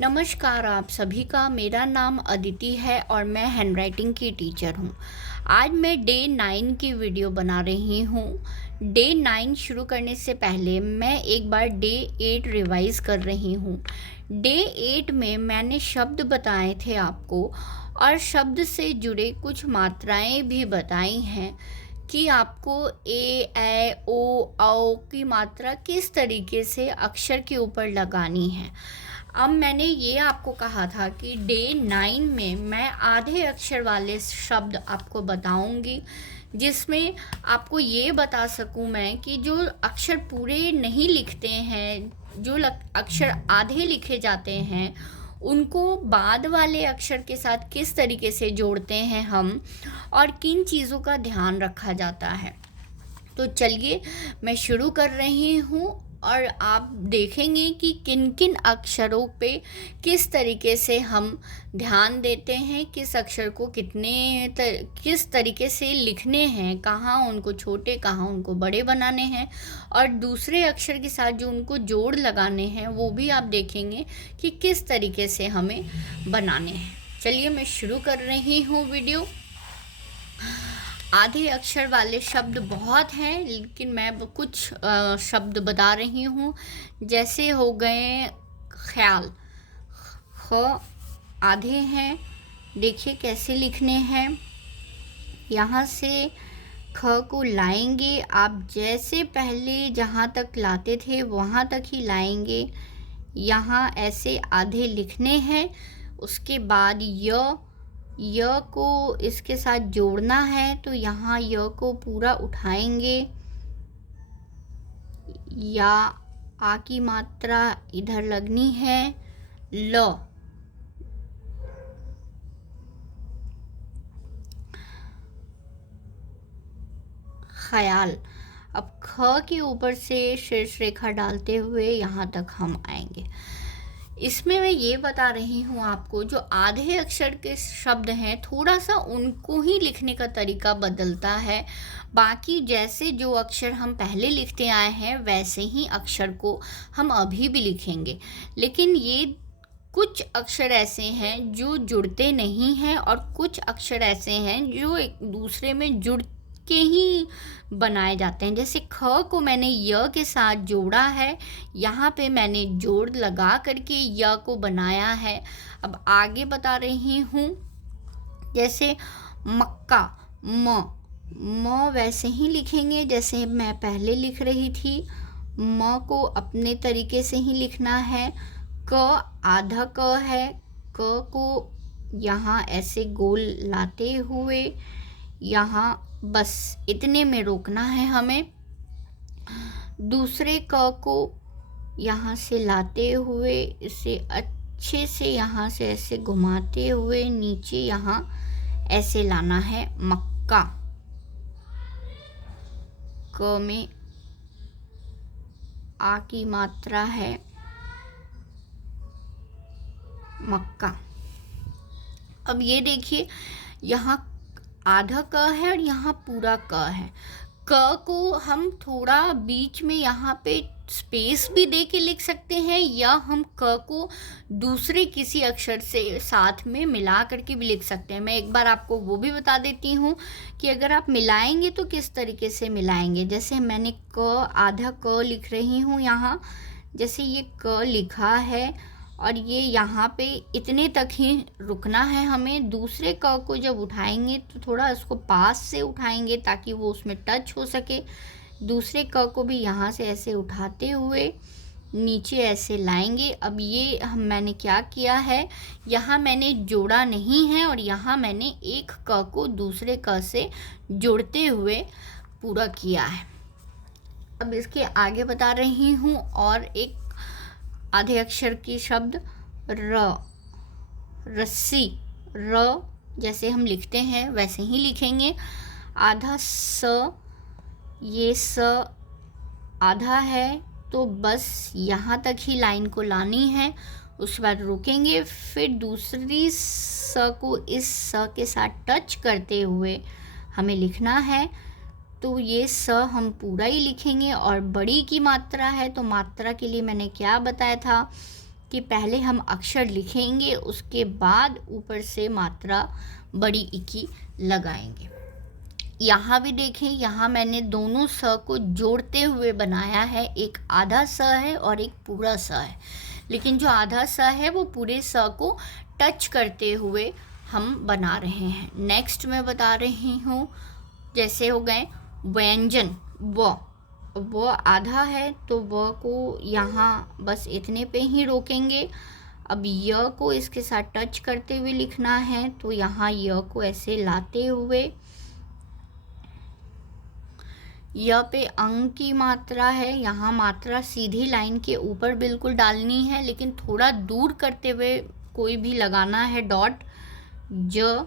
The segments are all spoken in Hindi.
नमस्कार आप सभी का। मेरा नाम अदिति है और मैं हैंडराइटिंग की टीचर हूँ। आज मैं डे 9 की वीडियो बना रही हूँ। डे 9 शुरू करने से पहले मैं एक बार डे 8 रिवाइज़ कर रही हूँ। डे 8 में मैंने शब्द बताए थे आपको और शब्द से जुड़े कुछ मात्राएं भी बताई हैं कि आपको ए, ऐ, ओ, औ की मात्रा किस तरीके से अक्षर के ऊपर लगानी है। अब मैंने ये आपको कहा था कि डे 9 में मैं आधे अक्षर वाले शब्द आपको बताऊंगी, जिसमें आपको ये बता सकूं मैं कि जो अक्षर पूरे नहीं लिखते हैं, जो अक्षर आधे लिखे जाते हैं, उनको बाद वाले अक्षर के साथ किस तरीके से जोड़ते हैं हम और किन चीज़ों का ध्यान रखा जाता है। तो चलिए मैं शुरू कर रही हूँ और आप देखेंगे कि किन किन अक्षरों पे किस तरीके से हम ध्यान देते हैं, किस अक्षर को किस तरीके से लिखने हैं, कहाँ उनको छोटे कहाँ उनको बड़े बनाने हैं और दूसरे अक्षर के साथ जो उनको जोड़ लगाने हैं वो भी आप देखेंगे कि किस तरीके से हमें बनाने हैं। चलिए मैं शुरू कर रही हूँ वीडियो। आधे अक्षर वाले शब्द बहुत हैं, लेकिन मैं कुछ शब्द बता रही हूँ। जैसे हो गए ख्याल, ख आधे हैं, देखिए कैसे लिखने हैं। यहाँ से ख को लाएंगे आप, जैसे पहले जहाँ तक लाते थे वहाँ तक ही लाएंगे। यहाँ ऐसे आधे लिखने हैं। उसके बाद य को इसके साथ जोड़ना है, तो यहाँ य को पूरा उठाएंगे। या आ की मात्रा इधर लगनी है। ल ख्याल। अब ख के ऊपर से शीर्ष रेखा डालते हुए यहाँ तक हम आएंगे। इसमें मैं ये बता रही हूँ आपको, जो आधे अक्षर के शब्द हैं थोड़ा सा उनको ही लिखने का तरीका बदलता है। बाकी जैसे जो अक्षर हम पहले लिखते आए हैं वैसे ही अक्षर को हम अभी भी लिखेंगे, लेकिन ये कुछ अक्षर ऐसे हैं जो जुड़ते नहीं हैं और कुछ अक्षर ऐसे हैं जो एक दूसरे में जुड़ के ही बनाए जाते हैं। जैसे ख को मैंने य के साथ जोड़ा है, यहाँ पे मैंने जोड़ लगा करके य को बनाया है। अब आगे बता रही हूँ। जैसे मक्का, म वैसे ही लिखेंगे जैसे मैं पहले लिख रही थी। म को अपने तरीके से ही लिखना है। क आधा क है, क को यहाँ ऐसे गोल लाते हुए यहाँ बस इतने में रोकना है हमें। दूसरे क को यहाँ से लाते हुए इसे अच्छे से यहाँ से ऐसे घुमाते हुए नीचे यहाँ ऐसे लाना है। मक्का, क में आ की मात्रा है, मक्का। अब ये देखिए, यहाँ आधा क है और यहाँ पूरा क है। क को हम थोड़ा बीच में यहाँ पे स्पेस भी दे के लिख सकते हैं, या हम क को दूसरे किसी अक्षर से साथ में मिला करके भी लिख सकते हैं। मैं एक बार आपको वो भी बता देती हूँ कि अगर आप मिलाएंगे तो किस तरीके से मिलाएंगे। जैसे मैंने क आधा क लिख रही हूँ यहाँ, जैसे ये क लिखा है और ये यहाँ पे इतने तक ही रुकना है हमें। दूसरे क को जब उठाएंगे तो थोड़ा इसको पास से उठाएंगे ताकि वो उसमें टच हो सके। दूसरे क को भी यहाँ से ऐसे उठाते हुए नीचे ऐसे लाएंगे। अब ये मैंने क्या किया है, यहाँ मैंने जोड़ा नहीं है और यहाँ मैंने एक क को दूसरे क से जोड़ते हुए पूरा किया है। अब इसके आगे बता रही हूँ और एक आधे अक्षर की शब्द र, रस्सी। र जैसे हम लिखते हैं वैसे ही लिखेंगे। आधा स, ये स आधा है तो बस यहाँ तक ही लाइन को लानी है। उसके बाद रुकेंगे, फिर दूसरी स को इस स के साथ टच करते हुए हमें लिखना है। तो ये स हम पूरा ही लिखेंगे। और बड़ी की मात्रा है तो मात्रा के लिए मैंने क्या बताया था कि पहले हम अक्षर लिखेंगे, उसके बाद ऊपर से मात्रा बड़ी इकी लगाएंगे। यहाँ भी देखें, यहाँ मैंने दोनों स को जोड़ते हुए बनाया है, एक आधा स है और एक पूरा स है, लेकिन जो आधा स है वो पूरे स को टच करते हुए हम बना रहे हैं। नेक्स्ट मैं बता रही हूँ, जैसे हो गए व्यंजन, वो आधा है तो व को यहाँ बस इतने पे ही रोकेंगे। अब य को इसके साथ टच करते हुए लिखना है, तो यहाँ य को ऐसे लाते हुए, य पे अंग की मात्रा है, यहाँ मात्रा सीधी लाइन के ऊपर बिल्कुल डालनी है, लेकिन थोड़ा दूर करते हुए कोई भी लगाना है डॉट। ज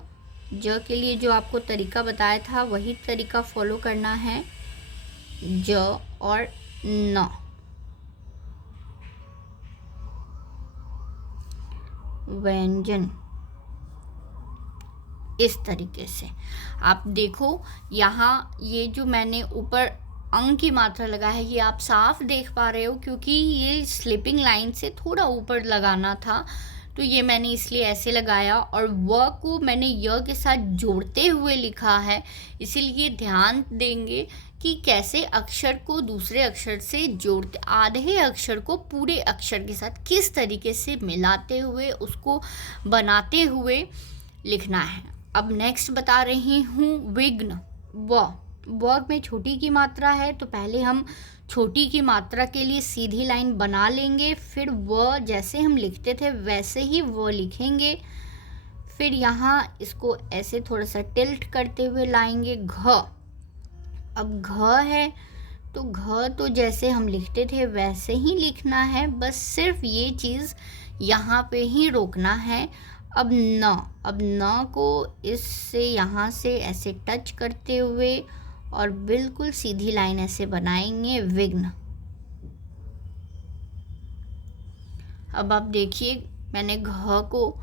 के लिए जो आपको तरीका बताया था वही तरीका फॉलो करना है, ज और न। व्यंजन इस तरीके से आप देखो, यहाँ ये जो मैंने ऊपर अंग की मात्रा लगा है ये आप साफ देख पा रहे हो, क्योंकि ये स्लिपिंग लाइन से थोड़ा ऊपर लगाना था, तो ये मैंने इसलिए ऐसे लगाया। और व को मैंने य के साथ जोड़ते हुए लिखा है, इसीलिए ध्यान देंगे कि कैसे अक्षर को दूसरे अक्षर से जोड़ते, आधे अक्षर को पूरे अक्षर के साथ किस तरीके से मिलाते हुए उसको बनाते हुए लिखना है। अब नेक्स्ट बता रही हूँ विघ्न। व में छोटी की मात्रा है, तो पहले हम छोटी की मात्रा के लिए सीधी लाइन बना लेंगे, फिर व जैसे हम लिखते थे वैसे ही व लिखेंगे, फिर यहाँ इसको ऐसे थोड़ा सा टिल्ट करते हुए लाएंगे घ। अब घ है तो घ तो जैसे हम लिखते थे वैसे ही लिखना है, बस सिर्फ ये चीज़ यहाँ पे ही रोकना है। अब न को इससे यहाँ से ऐसे टच करते हुए और बिल्कुल सीधी लाइन ऐसे बनाएंगे विघ्न। अब आप देखिए मैंने घ को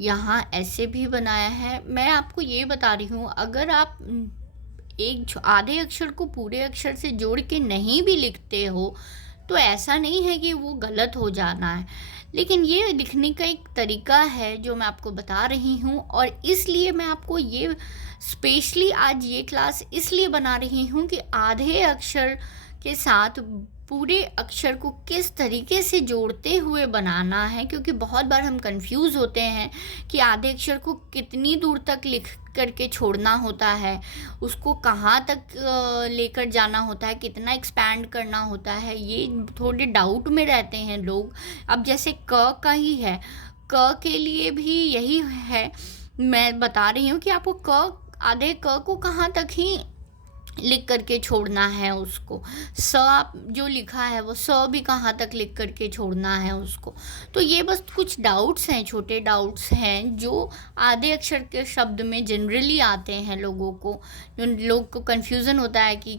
यहाँ ऐसे भी बनाया है। मैं आपको ये बता रही हूँ, अगर आप एक आधे अक्षर को पूरे अक्षर से जोड़ के नहीं भी लिखते हो तो ऐसा नहीं है कि वो गलत हो जाना है, लेकिन ये लिखने का एक तरीका है जो मैं आपको बता रही हूँ। और इसलिए मैं आपको ये स्पेशली आज ये क्लास इसलिए बना रही हूँ कि आधे अक्षर के साथ पूरे अक्षर को किस तरीके से जोड़ते हुए बनाना है, क्योंकि बहुत बार हम कंफ्यूज होते हैं कि आधे अक्षर को कितनी दूर तक लिख करके छोड़ना होता है, उसको कहाँ तक लेकर जाना होता है, कितना एक्सपैंड करना होता है, ये थोड़े डाउट में रहते हैं लोग। अब जैसे क का ही है, क के लिए भी यही है, मैं बता रही हूँ कि आपको आधे क को कहाँ तक ही लिख करके छोड़ना है उसको, स आप जो लिखा है वो स भी कहाँ तक लिख करके छोड़ना है उसको। तो ये बस कुछ डाउट्स हैं, छोटे डाउट्स हैं जो आधे अक्षर के शब्द में जनरली आते हैं लोगों को, जो लोग को कन्फ्यूज़न होता है कि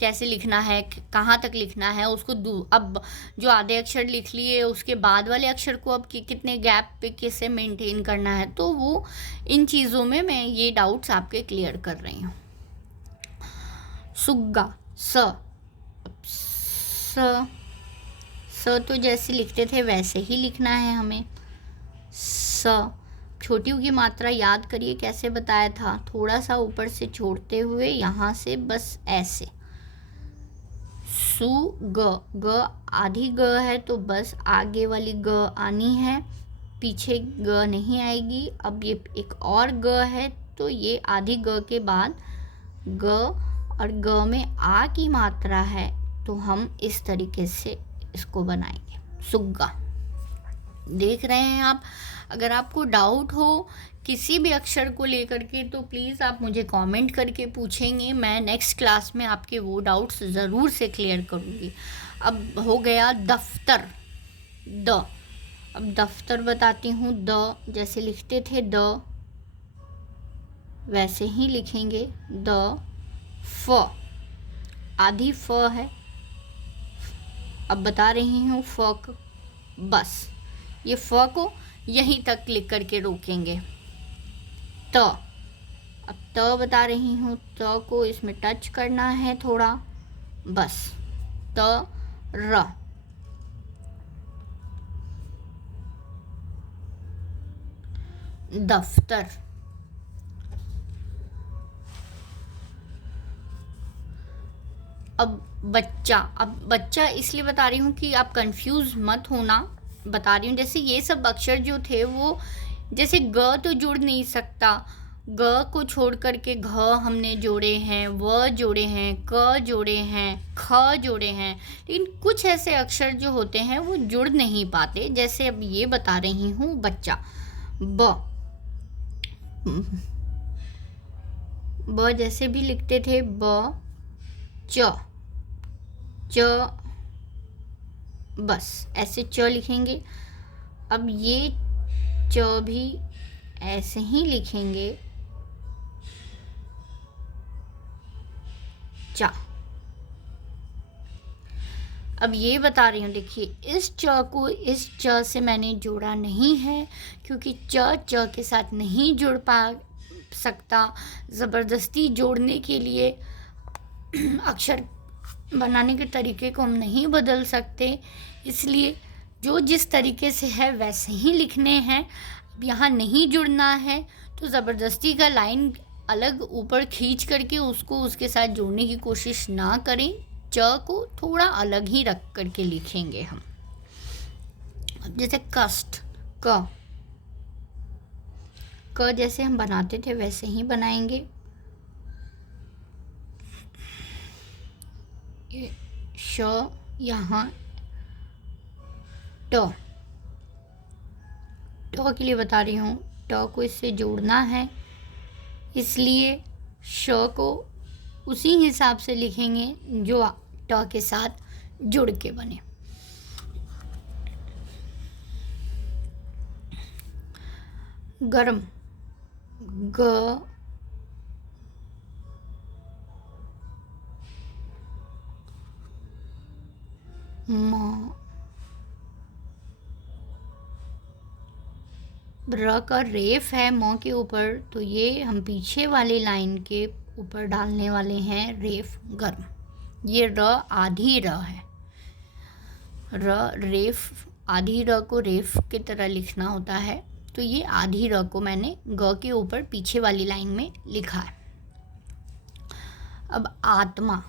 कैसे लिखना है, कहाँ तक लिखना है उसको। अब जो आधे अक्षर लिख लिए उसके बाद वाले अक्षर को अब कितने गैप पे कैसे मेंटेन करना है, तो वो इन चीज़ों में मैं ये डाउट्स आपके क्लियर कर रही हूँ। सुग्गा स तो जैसे लिखते थे वैसे ही लिखना है हमें। छोटी की मात्रा याद करिए कैसे बताया था, थोड़ा सा ऊपर से छोड़ते हुए यहाँ से बस ऐसे। ग आधी ग है तो बस आगे वाली ग आनी है, पीछे ग नहीं आएगी। अब ये एक और ग है तो ये आधी ग के बाद ग, और ग में आ की मात्रा है तो हम इस तरीके से इसको बनाएंगे सुग्गा। देख रहे हैं आप। अगर आपको डाउट हो किसी भी अक्षर को लेकर के तो प्लीज़ आप मुझे कमेंट करके पूछेंगे, मैं नेक्स्ट क्लास में आपके वो डाउट्स ज़रूर से क्लियर करूँगी। अब हो गया दफ्तर, अब दफ्तर बताती हूँ। जैसे लिखते थे वैसे ही लिखेंगे आधी फ है, अब बता रही हूँ बस ये फ को यहीं तक लिख करके रोकेंगे। अब बता रही हूँ, को इसमें टच करना है थोड़ा, बस र। दफ्तर। अब बच्चा इसलिए बता रही हूँ कि आप कंफ्यूज मत होना, बता रही हूँ। जैसे ये सब अक्षर जो थे वो, जैसे ग तो जुड़ नहीं सकता, ग को छोड़ करके घ हमने जोड़े हैं, व जोड़े हैं, क जोड़े हैं, ख जोड़े हैं, लेकिन कुछ ऐसे अक्षर जो होते हैं वो जुड़ नहीं पाते। जैसे अब ये बता रही हूँ बच्चा, ब जैसे भी लिखते थे, ब च बस ऐसे च लिखेंगे। अब ये च भी ऐसे ही लिखेंगे, चा। अब ये बता रही हूँ, देखिए इस च को इस च से मैंने जोड़ा नहीं है, क्योंकि च के साथ नहीं जुड़ पा सकता। ज़बरदस्ती जोड़ने के लिए अक्षर बनाने के तरीके को हम नहीं बदल सकते, इसलिए जो जिस तरीके से है वैसे ही लिखने हैं। अब यहाँ नहीं जुड़ना है तो ज़बरदस्ती का लाइन अलग ऊपर खींच करके उसको उसके साथ जोड़ने की कोशिश ना करें। च को थोड़ा अलग ही रख करके लिखेंगे हम। अब जैसे कष्ट, क जैसे हम बनाते थे वैसे ही बनाएंगे। श यहाँ ट के लिए बता रही हूँ, ट को इससे जोड़ना है, इसलिए श को उसी हिसाब से लिखेंगे जो ट के साथ जुड़ के बने। गर्म, ग म, र का रेफ है म के ऊपर, तो ये हम पीछे वाली लाइन के ऊपर डालने वाले हैं रेफ, गर्म। ये र आधी र है, रेफ, आधी र को रेफ की तरह लिखना होता है, तो ये आधी र को मैंने ग के ऊपर पीछे वाली लाइन में लिखा है। अब आत्मा,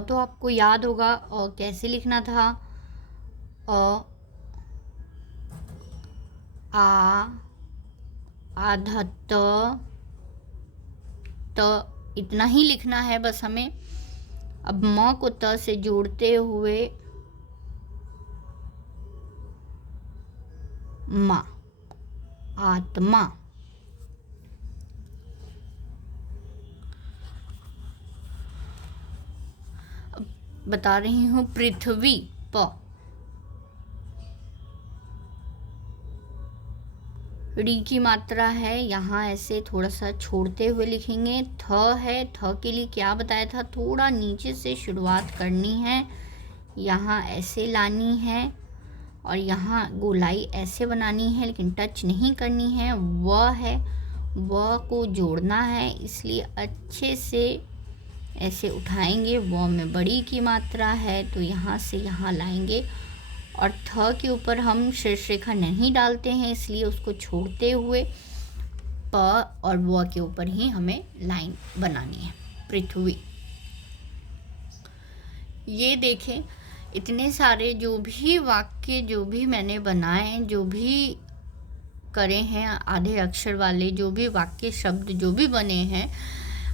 तो आपको याद होगा कैसे लिखना था, आधा त इतना ही लिखना है बस हमें। अब म को त से जोड़ते हुए मा, आत्मा। अब बता रही हूँ पृथ्वी, प, री की मात्रा है, यहाँ ऐसे थोड़ा सा छोड़ते हुए लिखेंगे। थ है, थ के लिए क्या बताया था, थोड़ा नीचे से शुरुआत करनी है, यहाँ ऐसे लानी है और यहाँ गोलाई ऐसे बनानी है, लेकिन टच नहीं करनी है। व है, व को जोड़ना है, इसलिए अच्छे से ऐसे उठाएंगे। व में बड़ी की मात्रा है तो यहाँ से यहाँ लाएंगे, और थ के ऊपर हम शीर्ष रेखा नहीं डालते हैं, इसलिए उसको छोड़ते हुए प और व के ऊपर ही हमें लाइन बनानी है, पृथ्वी। ये देखें, इतने सारे जो भी वाक्य जो भी मैंने बनाए, जो भी करे हैं, आधे अक्षर वाले जो भी वाक्य शब्द जो भी बने हैं,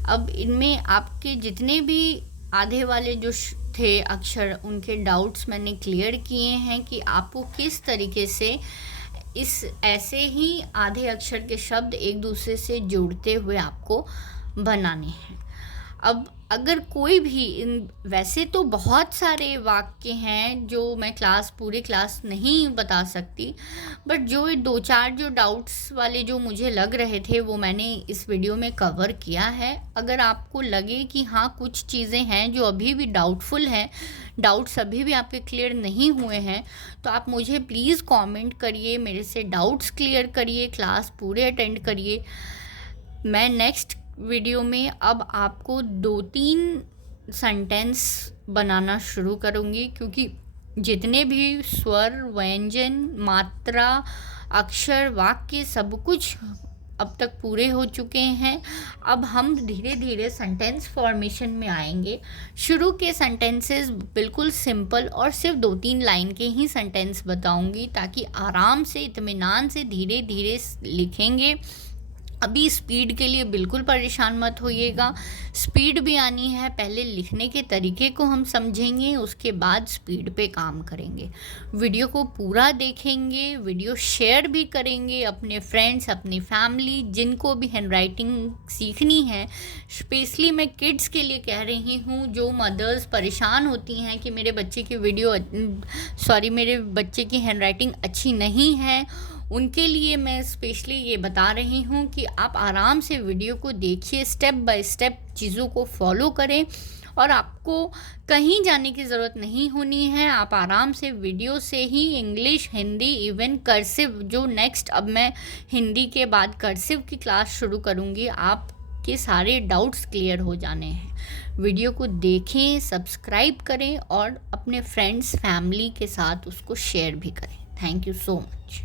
अब इनमें आपके जितने भी आधे वाले जो थे अक्षर, उनके डाउट्स मैंने क्लियर किए हैं कि आपको किस तरीके से इस ऐसे ही आधे अक्षर के शब्द एक दूसरे से जोड़ते हुए आपको बनाने हैं। अब अगर कोई भी वैसे तो बहुत सारे वाक्य हैं जो मैं पूरी क्लास नहीं बता सकती, बट जो 2-4 जो डाउट्स वाले जो मुझे लग रहे थे वो मैंने इस वीडियो में कवर किया है। अगर आपको लगे कि हाँ कुछ चीज़ें हैं जो अभी भी डाउटफुल हैं, डाउट्स अभी भी आपके क्लियर नहीं हुए हैं, तो आप मुझे प्लीज़ कमेंट करिए, मेरे से डाउट्स क्लियर करिए, क्लास पूरे अटेंड करिए। मैं नेक्स्ट वीडियो में अब आपको 2-3 सेंटेंस बनाना शुरू करूँगी, क्योंकि जितने भी स्वर, व्यंजन, मात्रा, अक्षर, वाक्य सब कुछ अब तक पूरे हो चुके हैं। अब हम धीरे धीरे सेंटेंस फॉर्मेशन में आएंगे। शुरू के सेंटेंसेस बिल्कुल सिंपल और सिर्फ 2-3 लाइन के ही सेंटेंस बताऊंगी, ताकि आराम से, इत्मीनान से धीरे धीरे लिखेंगे। अभी स्पीड के लिए बिल्कुल परेशान मत होइएगा, स्पीड भी आनी है। पहले लिखने के तरीके को हम समझेंगे, उसके बाद स्पीड पे काम करेंगे। वीडियो को पूरा देखेंगे, वीडियो शेयर भी करेंगे अपने फ्रेंड्स, अपनी फैमिली, जिनको भी हैंडराइटिंग सीखनी है। स्पेशली मैं किड्स के लिए कह रही हूँ, जो मदर्स परेशान होती हैं कि मेरे बच्चे की हैंडराइटिंग अच्छी नहीं है, उनके लिए मैं स्पेशली ये बता रही हूँ कि आप आराम से वीडियो को देखिए, स्टेप बाय स्टेप चीज़ों को फॉलो करें, और आपको कहीं जाने की ज़रूरत नहीं होनी है। आप आराम से वीडियो से ही इंग्लिश, हिंदी, इवन कर्सिव, जो नेक्स्ट अब मैं हिंदी के बाद कर्सिव की क्लास शुरू करूँगी, आपके सारे डाउट्स क्लियर हो जाने हैं। वीडियो को देखें, सब्सक्राइब करें और अपने फ्रेंड्स, फैमिली के साथ उसको शेयर भी करें। Thank you so much.